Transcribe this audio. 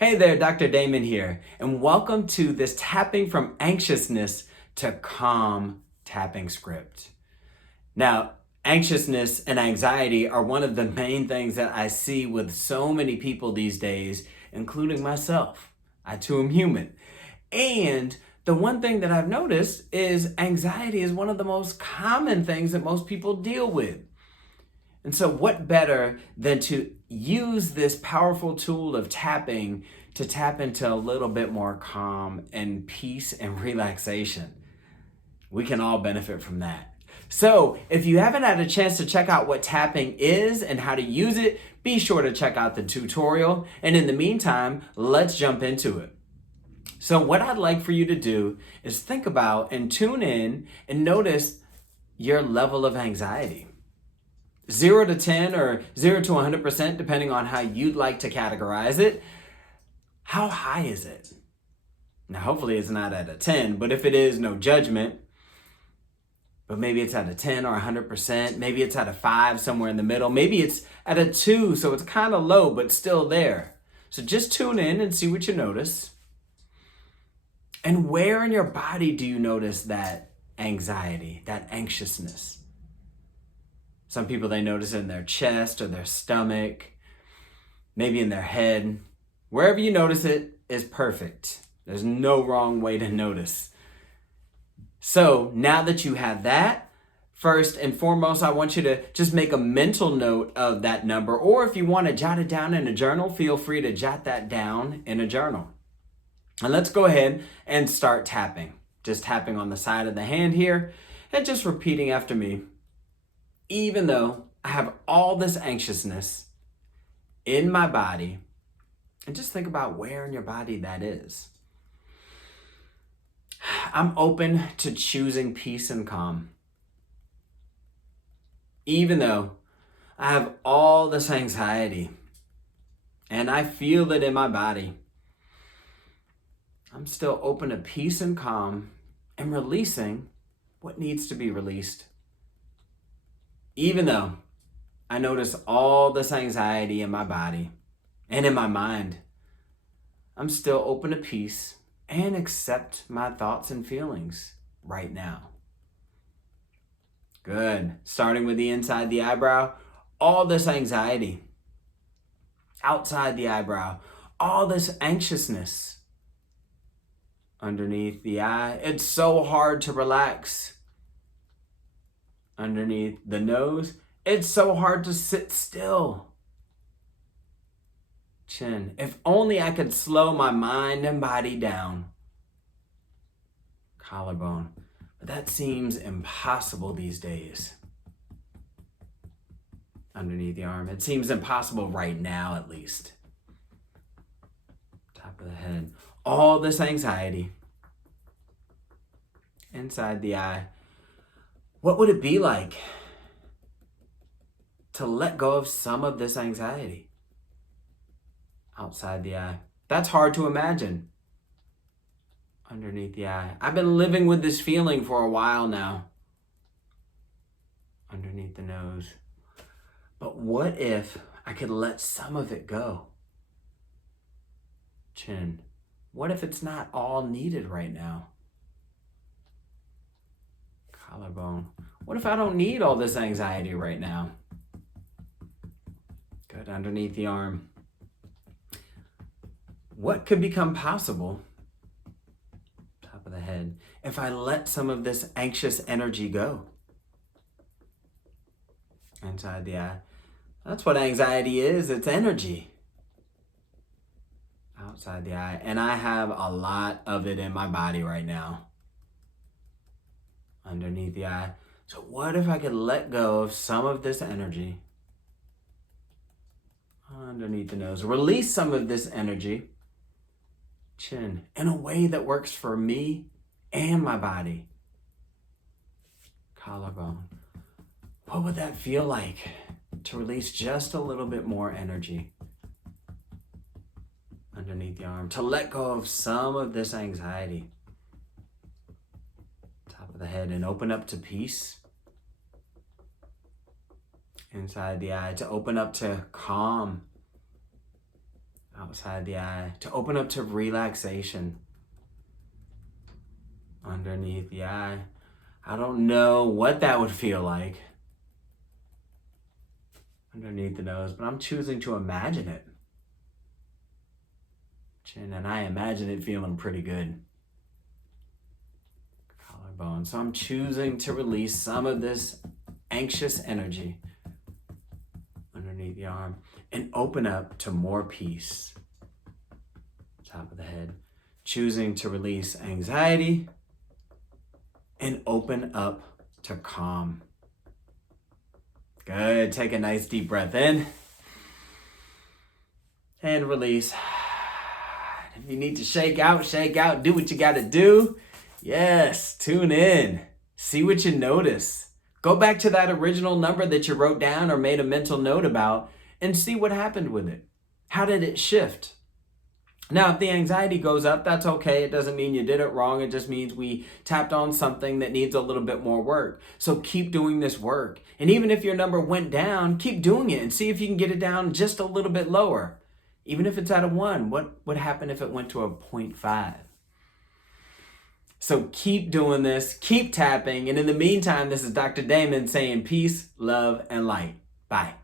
Hey there, Dr. Damon here, and welcome to this tapping from anxiousness to calm tapping script. Now, anxiousness and anxiety are one of the main things that I see with so many people these days, including myself. I too am human. And the one thing that I've noticed is anxiety is one of the most common things that most people deal with. And so what better than to use this powerful tool of tapping to tap into a little bit more calm and peace and relaxation. We can all benefit from that. So if you haven't had a chance to check out what tapping is and how to use it, be sure to check out the tutorial. And in the meantime, let's jump into it. So what I'd like for you to do is think about and tune in and notice your level of anxiety. 0 to 10 or 0 to 100%, depending on how you'd like to categorize it. How high is it? Now, hopefully it's not at a 10, but if it is, no judgment. But maybe it's at a 10 or 100%. Maybe it's at a 5, somewhere in the middle. Maybe it's at a 2, so it's kind of low, but still there. So just tune in and see what you notice. And where in your body do you notice that anxiety, that anxiousness? Some people, they notice it in their chest or their stomach, maybe in their head. Wherever you notice it is perfect. There's no wrong way to notice. So now that you have that, first and foremost, I want you to just make a mental note of that number. Or if you want to jot it down in a journal, feel free to jot that down in a journal. And let's go ahead and start tapping. Just tapping on the side of the hand here and just repeating after me. Even though I have all this anxiousness in my body, and just think about where in your body that is. I'm open to choosing peace and calm. Even though I have all this anxiety and I feel it in my body, I'm still open to peace and calm and releasing what needs to be released. Even though I notice all this anxiety in my body and in my mind, I'm still open to peace and accept my thoughts and feelings right now. Good. Starting with the inside the eyebrow, all this anxiety. Outside the eyebrow, all this anxiousness. Underneath the eye, it's so hard to relax. Underneath the nose, it's so hard to sit still. Chin, if only I could slow my mind and body down. Collarbone, but that seems impossible these days. Underneath the arm, it seems impossible right now at least. Top of the head, all this anxiety. Inside the eye, what would it be like to let go of some of this anxiety? Outside the eye. That's hard to imagine. Underneath the eye. I've been living with this feeling for a while now. Underneath the nose. But what if I could let some of it go? Chin. What if it's not all needed right now? Collarbone. What if I don't need all this anxiety right now? Good. Underneath the arm. What could become possible? Top of the head. If I let some of this anxious energy go? Inside the eye. That's what anxiety is. It's energy. Outside the eye. And I have a lot of it in my body right now. Underneath the eye. So what if I could let go of some of this energy? Underneath the nose. Release some of this energy. Chin. In a way that works for me and my body. Collarbone. What would that feel like to release just a little bit more energy? Underneath the arm. To let go of some of this anxiety. Top of the head and open up to peace. Inside the eye, to open up to calm. outside the eye, to open up to relaxation underneath the eye. I don't know what that would feel like underneath the nose, but I'm choosing to imagine it. And I imagine it feeling pretty good. Collarbone. So I'm choosing to release some of this anxious energy underneath the arm and open up to more peace. Top of the head. Choosing to release anxiety and open up to calm. Good. Take a nice deep breath in and release. If you need to shake out, do what you got to do. Yes, tune in. See what you notice. Go back to that original number that you wrote down or made a mental note about and see what happened with it. How did it shift? Now, if the anxiety goes up, that's okay. It doesn't mean you did it wrong. It just means we tapped on something that needs a little bit more work. So keep doing this work. And even if your number went down, keep doing it and see if you can get it down just a little bit lower. Even if it's at a 1, what would happen if it went to a 0.5? So keep doing this, keep tapping. And in the meantime, this is Dr. Damon saying peace, love, and light. Bye.